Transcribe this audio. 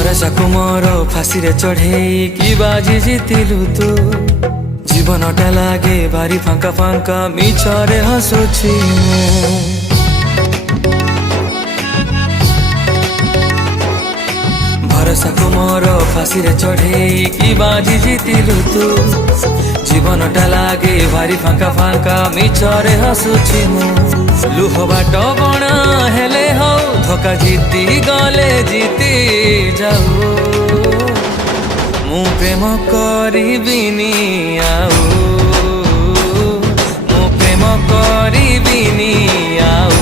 भरोसा को मोर फांसी रे चढ़े कि बाजी जीतिलु तू जीवनटा लागे भारी फांका फांका मिछरे हसुछि भरोसा को मोर फांसी रे चढ़े कि बाजी जीतिलु तू जीवनटा लागे भारी फांका फांका मिछरे हसुछि लुह बाट बणा हेले हौ धोका जीती गले जीती जाऊ मु प्रेम करिबिनी आउ मु प्रेम करिबिनी आउ